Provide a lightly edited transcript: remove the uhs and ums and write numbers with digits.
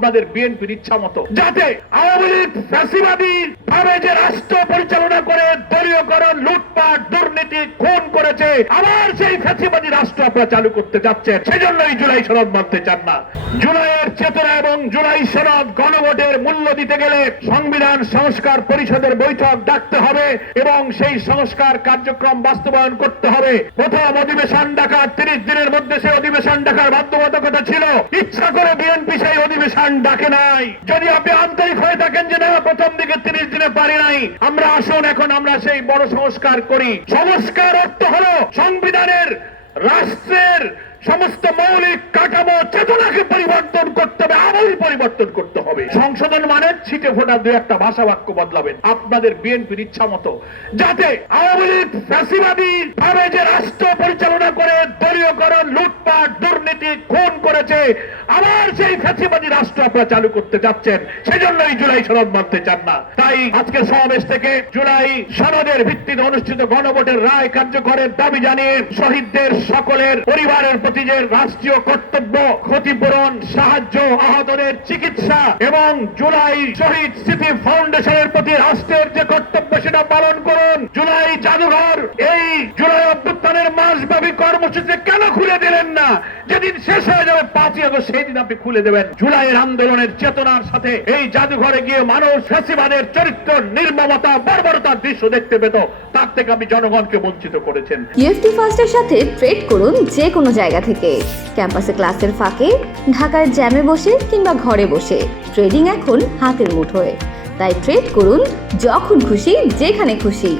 আপনাদের বিএনপির ইচ্ছা মতো, যাতে আওয়ামী লীগ ফ্যাসিবাদী ভাবে যে রাষ্ট্র পরিচালনা করে দলীয়করণ, লুটপাট, দুর্নীতি, খুন করেছে, আবার সেই ফ্যাসিবাদী রাষ্ট্র আপনারা চালু করতে যাচ্ছেন। সেজন্যই জুলাই সনদ মানতে চান না। জুলাইয়ের চেতনা এবং জুলাই সনদ গণভোটের মূল্য দিতে গেলে সংবিধান সংস্কার পরিষদের বৈঠক ডাকতে হবে এবং সেই সংস্কার কার্যক্রম বাস্তবায়ন করতে হবে। প্রথম অধিবেশন ডাকার 30 দিনের মধ্যে সেই অধিবেশন ডাকার বাধ্যবাধকতা ছিল। ইচ্ছা করে বিএনপি সেই অধিবেশন ডাকে নাই। যদি আপনি আন্তরিক হয়ে থাকেন যে না, প্রথম দিকে 30 দিনে পারি নাই, আমরা আসুন এখন আমরা সেই বড় সংস্কার করি। সংস্কার অর্থ হলো সংবিধানের, রাষ্ট্রের সমস্ত মৌলিক কাঠামো, চেতনাকে পরিবর্তন করতে হবে, আমূল পরিবর্তন করতে হবে। সংশোধন মানে ছিটে ফোটা দুই একটা ভাষা বাক্য বদলাবেন আপনাদের বিএনপির ইচ্ছা মতো, যাতে আওয়ামী লীগ ফ্যাসিবাদী ভাবে যে রাষ্ট্র পরিচালনা করে দলীয়করণ, লুটপাট, দুর্নীতি, খুন করেছে, আবার সেই ফ্যাসিবাদী রাষ্ট্র আপনারা চালু করতে যাচ্ছেন। সেজন্যই জুলাই সনদ মানতে চান না। তাই আজকের সমাবেশ থেকে জুলাই সনদের ভিত্তিতে অনুষ্ঠিত গণভোটের রায় কার্যকরের দাবি জানিয়ে শহীদদের সকলের পরিবারের প্রতি যে রাষ্ট্রীয় কর্তব্য, ক্ষতিপূরণ, সাহায্য, আহতদের চিকিৎসা এবং জুলাই শহীদ স্মৃতি ফাউন্ডেশনের প্রতি রাষ্ট্রের যে কর্তব্য সেটা পালন করুন। জুলাই জাদুঘর এই জুলাই অভ্যুত্থানের মাসব্যাপী কর্মসূচি কেন খুলে দিলেন না? যেদিন শেষ হয়ে যাবে 5ই আগস্ট, সেই দিন আপনি খুলে দেবেন। জুলাইয়ের আন্দোলনের চেতনার সাথে এই জাদুঘরে গিয়ে মানুষ ফ্যাসিবাদের চরিত্র, নির্মমতা, বর্বরতার দৃশ্য দেখতে পেত। তার থেকে আপনি জনগণকে বঞ্চিত করেছেন। ইএফটি ফার্স্টের সাথে ট্রেড করুন যে কোনো জায়গা থেকে। ক্যাম্পাসে ক্লাসের ফাঁকে, ঢাকার জ্যামে বসে কিংবা ঘরে বসে, ট্রেডিং এখন হাতের মুঠোয়। তাই ট্রেড করুন যখন খুশি, যেখানে খুশি।